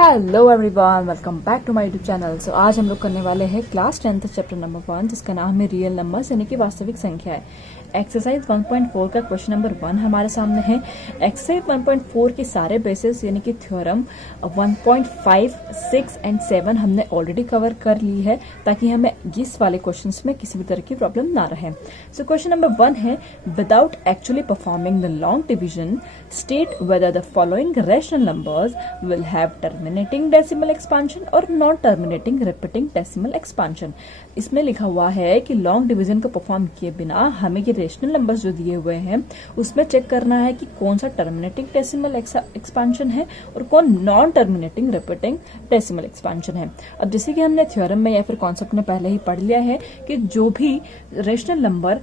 Hello everyone, welcome back to my YouTube channel. So आज हम लोग करने वाले हैं क्लास 10th चैप्टर नंबर 1, जिसका नाम है रियल नंबर्स यानी कि वास्तविक संख्याएं। एक्सरसाइज 1.4 का क्वेश्चन नंबर 1 हमारे सामने है। एक्सरसाइज 1.4 के सारे बेसिस यानी कि थ्योरम 1.5, 6 एंड 7 हमने ऑलरेडी कवर कर ली है, ताकि हमें इस वाले क्वेश्चंस में किसी भी तरह की प्रॉब्लम ना रहे। सो क्वेश्चन नंबर 1 है, without actually performing the long division state whether the following rational numbers will have terminating decimal expansion और non terminating repeating decimal expansion. इसमें लिखा हुआ है कि लॉन्ग डिवीजन को परफॉर्म किए बिना हमें ये रेशनल नंबर्स जो दिए हुए हैं उसमें चेक करना है कि कौन सा टर्मिनेटिंग डेसिमल एक्सपांशन है और कौन non terminating repeating decimal expansion है। अब जैसे कि हमने थ्योरम में या फिर कॉन्सेप्ट में पहले ही पढ़ लिया है कि जो भी rational number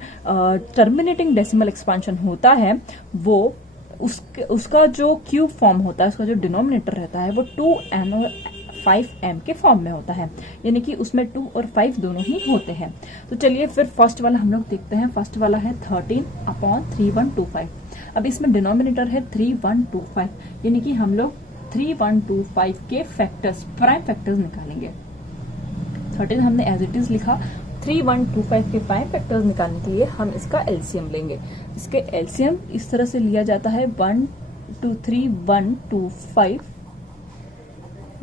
terminating decimal expansion होता है वो उसका जो क्यूब फॉर्म होता है, उसका जो डिनोमिनेटर रहता है वो 2m और 5m के फॉर्म में होता है, यानी कि उसमें 2 और 5 दोनों ही होते हैं। तो चलिए फिर फर्स्ट वाला हम लोग देखते हैं। फर्स्ट वाला है 13/3125। अब इसमें डिनोमिनेटर है 3125, यानी कि हम लोग 3125 के फैक्टर्स, प्राइम फैक्टर्स निकालेंगे। 13 हमने एज इट इज लिखा। 3125 के प्राइम फैक्टर्स निकालने के लिए हम इसका एलसीएम लेंगे। इसके एलसीएम इस तरह से लिया जाता है 1 2 3 1 2 5।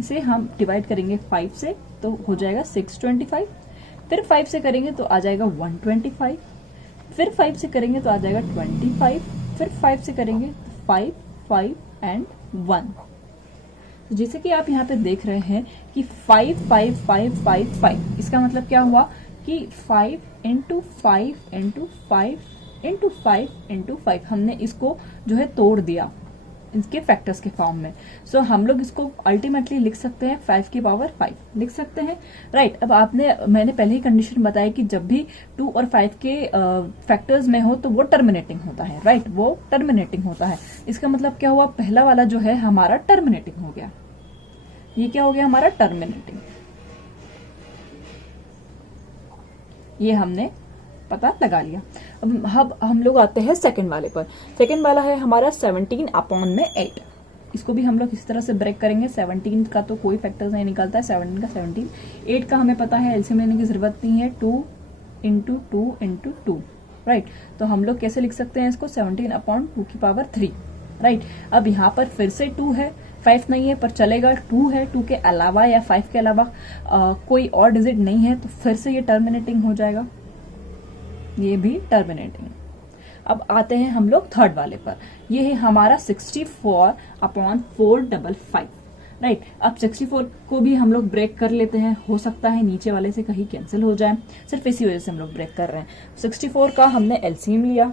इसे हम डिवाइड करेंगे 5 से तो हो जाएगा 625। फिर 5 से करेंगे तो आ जाएगा 125। फिर 5 से करेंगे तो आ जाएगा 25। फिर 5 से करेंगे तो 5 5 एंड 1। तो जैसे कि आप यहाँ पे देख रहे हैं कि 5 5 5 5 5, इसका मतलब क्या हुआ कि 5 इंटू 5 इंटू 5 इंटू 5 इंटू 5 हमने इसको जो है तोड़ दिया इसके फैक्टर्स के फॉर्म में। सो हम लोग इसको अल्टीमेटली लिख सकते हैं 5 की पावर 5 लिख सकते हैं, राइट। अब मैंने पहले ही कंडीशन बताया कि जब भी 2 और 5 के फैक्टर्स में हो तो वो टर्मिनेटिंग होता है, राइट, वो टर्मिनेटिंग होता है। इसका मतलब क्या हुआ, पहला वाला जो है हमारा टर्मिनेटिंग हो गया। ये क्या हो गया हमारा टर्मिनेटिंग, ये हमने पता लगा लिया। अब हम लोग आते हैं सेकंड वाले पर। सेकंड वाला है हमारा 17/8। इसको भी हम लोग इस तरह से ब्रेक करेंगे। 17 का तो कोई फैक्टर्स नहीं निकलता है, 17 का 17। 8 का हमें पता है, एलसीएम लेने की जरूरत नहीं है, 2 इंटू 2 इंटू 2, राइट। तो हम लोग कैसे लिख सकते हैं इसको, 17/2 की पावर 3, राइट। अब यहाँ पर फिर से 2 है, 5 नहीं है पर चलेगा, 2 है, 2 के अलावा या 5 के अलावा कोई और डिजिट नहीं है, तो फिर से ये टर्मिनेटिंग हो जाएगा, ये भी टर्मिनेटिंग। अब आते हैं हम लोग थर्ड वाले पर। ये है हमारा 64/455, राइट। अब 64 को भी हम लोग ब्रेक कर लेते हैं, हो सकता है नीचे वाले से कहीं कैंसिल हो जाए, सिर्फ इसी वजह से हम लोग ब्रेक कर रहे हैं। 64 का हमने एलसीएम लिया।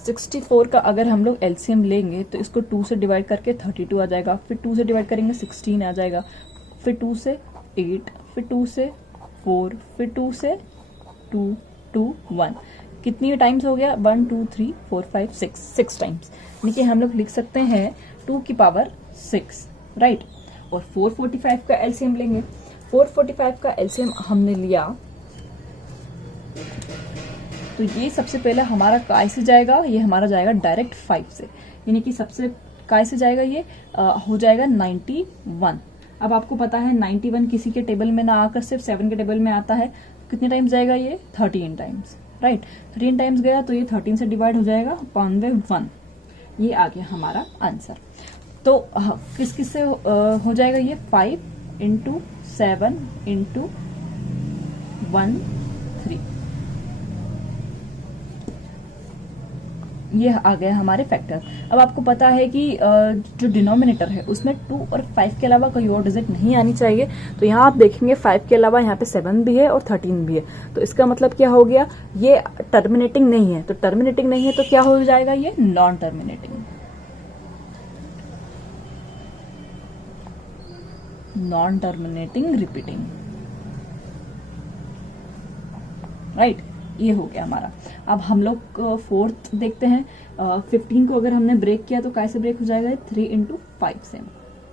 64 का अगर हम लोग एलसीएम लेंगे तो इसको 2 से डिवाइड करके 32 आ जाएगा, फिर 2 से डिवाइड करेंगे 16 आ जाएगा, फिर 2 से 8, फिर 2 से 4, फिर 2 से 2 2 1। कितनी टाइम्स हो गया, 1 2 3 4 5 6 टाइम्स, यानी कि हम लोग लिख सकते हैं 2 की पावर 6, राइट। और 445 का एलसीएम लेंगे। 445 का एलसीएम हमने लिया तो ये सबसे पहले हमारा काय से जाएगा, ये हमारा जाएगा डायरेक्ट 5 से, यानी कि सबसे काय से जाएगा ये हो जाएगा 91। अब आपको पता है 91 किसी के टेबल में ना आकर सिर्फ 7 के टेबल में आता है। कितने टाइम्स जाएगा ये, 13 टाइम्स, राइट। 13 टाइम्स गया तो ये 13 से डिवाइड हो जाएगा अपॉन में 1। ये आ गया हमारा आंसर। तो किस किस से हो जाएगा ये, 5 इंटू 7 इंटू 1 3, ये आ गया हमारे फैक्टर। अब आपको पता है कि जो डिनोमिनेटर है उसमें 2 और 5 के अलावा कोई और डिजिट नहीं आनी चाहिए। तो यहाँ आप देखेंगे 5 के अलावा यहाँ पे 7 भी है और 13 भी है, तो इसका मतलब क्या हो गया, ये टर्मिनेटिंग नहीं है। तो टर्मिनेटिंग नहीं है तो क्या हो जाएगा, ये non terminating, non terminating repeating, right. ये हो गया हमारा। अब हम लोग फोर्थ देखते हैं। 15 को अगर हमने ब्रेक किया तो कैसे ब्रेक हो जाएगा, 3 इंटू 5 से,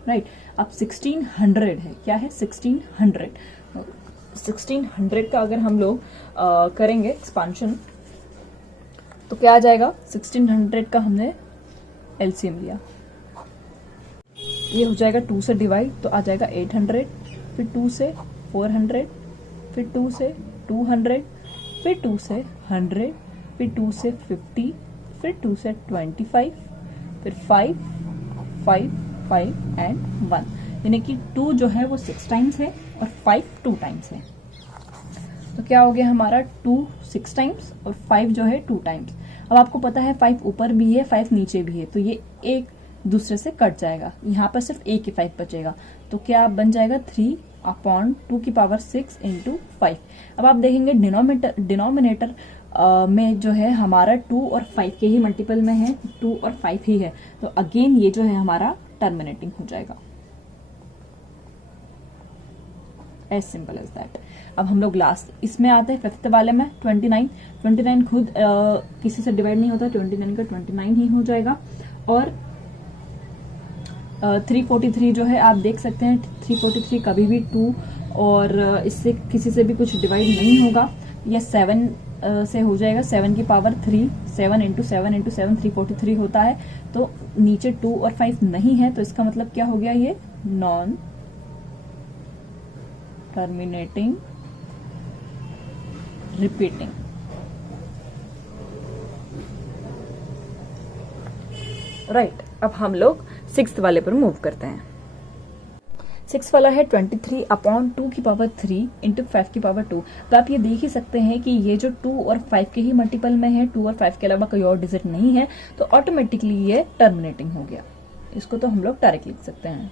राइट। अब 1600 है, क्या है 1600, 1600 का अगर हम लोग करेंगे एक्सपांशन तो क्या आ जाएगा, 1600 का हमने एलसीएम लिया, ये हो जाएगा 2 से डिवाइड तो आ जाएगा 800, फिर 2 से 400, फिर 2 से 200, फिर 2 से 100, फिर 2 से 50, फिर 2 से 25, फिर 5 5 5 एंड 1, यानी कि 2 जो है वो 6 टाइम्स है और 5 2 टाइम्स है। तो क्या हो गया हमारा, 2 6 टाइम्स और 5 जो है 2 टाइम्स। अब आपको पता है 5 ऊपर भी है 5 नीचे भी है, तो ये एक दूसरे से कट जाएगा, यहाँ पर सिर्फ एक ही 5 बचेगा, तो क्या बन जाएगा 3/2⁶ इंटू 5। अब आप देखेंगे डिनोमिनेटर में जो है हमारा 2 और 5 के ही मल्टीपल में है, 2 और 5 ही है, तो अगेन ये जो है हमारा टर्मिनेटिंग हो जाएगा, एज सिंपल एज दैट। अब हम लोग लास्ट इसमें आते हैं, फिफ्थ वाले में 29 खुद किसी से डिवाइड नहीं होता, 29 का 29 ही हो जाएगा। और 343 जो है आप देख सकते हैं, 343 कभी भी 2 और इससे किसी से भी कुछ डिवाइड नहीं होगा, या 7 से हो जाएगा, 7 की पावर 3, 7 इंटू 7 इंटू 7 343 होता है, तो नीचे 2 और 5 नहीं है, तो इसका मतलब क्या हो गया, ये नॉन टर्मिनेटिंग रिपीटिंग। राइट, अब हम लोग 6th वाले पर मूव करते हैं। 6 वाला है 23/2⁻³ इंटू 5⁻²। तो आप ये देख ही सकते हैं कि ये जो 2 और 5 के ही मल्टीपल में है, 2 और 5 के अलावा कोई और डिजिट नहीं है, तो ऑटोमेटिकली ये टर्मिनेटिंग हो गया। इसको तो हम लोग डायरेक्ट लिख सकते हैं,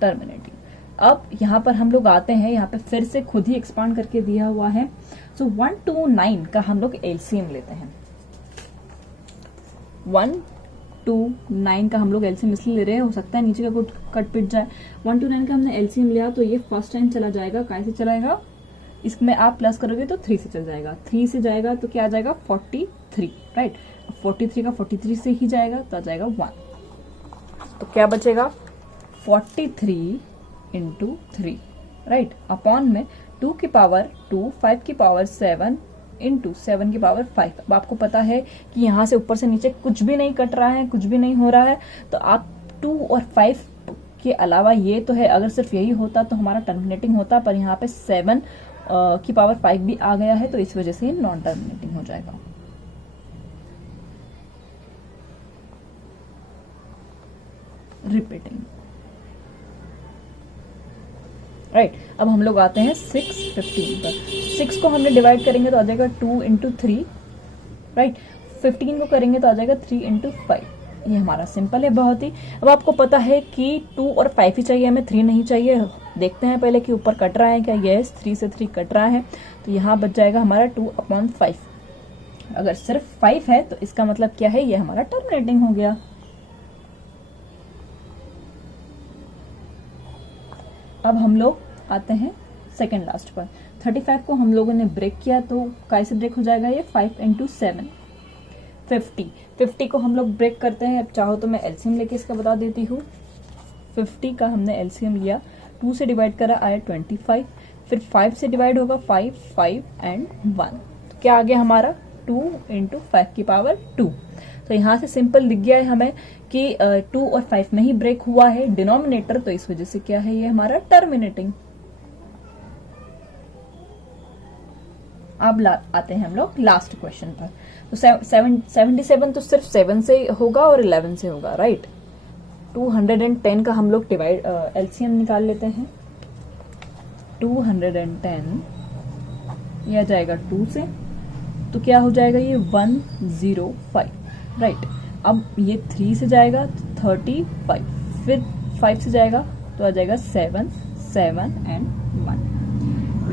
टर्मिनेटिंग। अब यहाँ पर हम लोग आते हैं, यहाँ पे फिर से खुद ही एक्सपांड करके दिया हुआ है, सो 129 का हम लोग एलसीएम लेते हैं। 129 का हम लोग एलसीएम इसलिए ले रहे हैं, हो सकता है नीचे का कुछ कट पिट जाए। 129 का हमने एलसीएम लिया, तो ये फर्स्ट टाइम चला जाएगा, कैसे चलाएगा, इसमें आप प्लस करोगे तो 3 से चल जाएगा, 3 से जाएगा तो क्या आ जाएगा 43, राइट। 43 का 43 से ही जाएगा तो आ जाएगा 1, तो क्या बचेगा 43 इंटू 3, राइट, अपॉन में 2 की पावर 2, 5 की पावर 7 इंटू 7 की पावर 5। अब आपको पता है कि यहाँ से ऊपर से नीचे कुछ भी नहीं कट रहा है, कुछ भी नहीं हो रहा है, तो आप 2 और 5 के अलावा ये तो है, अगर सिर्फ यही होता तो हमारा टर्मिनेटिंग होता, पर यहाँ पे 7 की पावर 5 भी आ गया है, तो इस वजह से ये नॉन टर्मिनेटिंग हो जाएगा। Repeating, right. अब हम लोग आते हैं 6/15 पर। 6 को हमने डिवाइड करेंगे तो आ जाएगा 2 इंटू 3, राइट। 15 को करेंगे तो आ जाएगा 3 इंटू 5। ये हमारा सिंपल है बहुत ही। अब आपको पता है कि 2 और 5 ही चाहिए, हमें 3 नहीं चाहिए। देखते हैं पहले कि ऊपर कट रहा है क्या। यस, 3 से 3 कट रहा है, तो यहाँ बच जाएगा हमारा 2/5। अगर सिर्फ 5 है तो इसका मतलब क्या है, ये हमारा टर्मिनेटिंग हो गया। अब हम लोग आते हैं सेकेंड लास्ट पर। 35 को हम लोगों ने ब्रेक किया, तो कैसे ब्रेक हो जाएगा ये, 5 इंटू 7 50 को हम लोग ब्रेक करते हैं। अब चाहो तो मैं एलसीएम लेके इसका बता देती हूँ। 50 का हमने एलसीएम लिया, 2 से डिवाइड करा आया 25, फिर 5 से डिवाइड होगा 5 5 एंड 1, तो क्या आ गया हमारा 2 इंटू 5 की पावर 2। तो यहाँ से सिंपल दिख गया है हमें कि 2 और 5 में ही ब्रेक हुआ है डिनोमिनेटर, तो इस वजह से क्या है ये हमारा टर्मिनेटिंग। अब आते हैं हम लोग लास्ट क्वेश्चन पर। तो 77 तो सिर्फ 7 से होगा और 11 से होगा, राइट। 210 का हम लोग डिवाइड एलसीएम निकाल लेते हैं। 210 यह जाएगा 2 से, तो क्या हो जाएगा ये 105, राइट। अब ये 3 से जाएगा तो 35, फिर 5 से जाएगा तो आ जाएगा 7 7 एंड 1,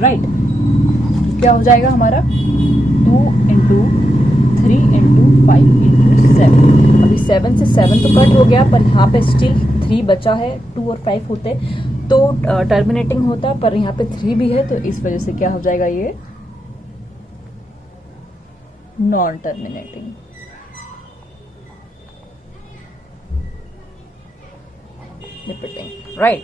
राइट। क्या हो जाएगा हमारा 2 इंटू 3 इंटू 5 इंटू 7। अभी 7 से 7 तो कट हो गया, पर यहाँ पे स्टिल 3 बचा है। 2 और 5 होते तो टर्मिनेटिंग होता, पर यहाँ पे 3 भी है, तो इस वजह से क्या हो जाएगा ये non terminating. Repeating, right.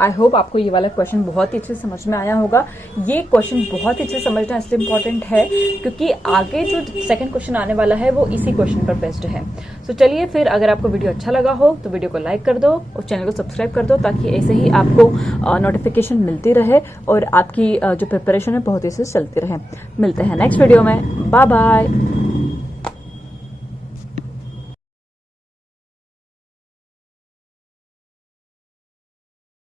I hope आपको ये वाला क्वेश्चन बहुत ही अच्छे से समझ में आया होगा। ये क्वेश्चन बहुत ही अच्छे से समझना इसलिए इम्पोर्टेंट है क्योंकि आगे जो सेकंड क्वेश्चन आने वाला है वो इसी क्वेश्चन पर बेस्ड है। सो चलिए फिर, अगर आपको वीडियो अच्छा लगा हो तो वीडियो को लाइक कर दो और चैनल को सब्सक्राइब कर दो ताकि ऐसे ही आपको नोटिफिकेशन मिलती रहे और आपकी जो प्रिपरेशन है बहुत ही से चलती रहे। मिलते हैं नेक्स्ट वीडियो में। Bye bye.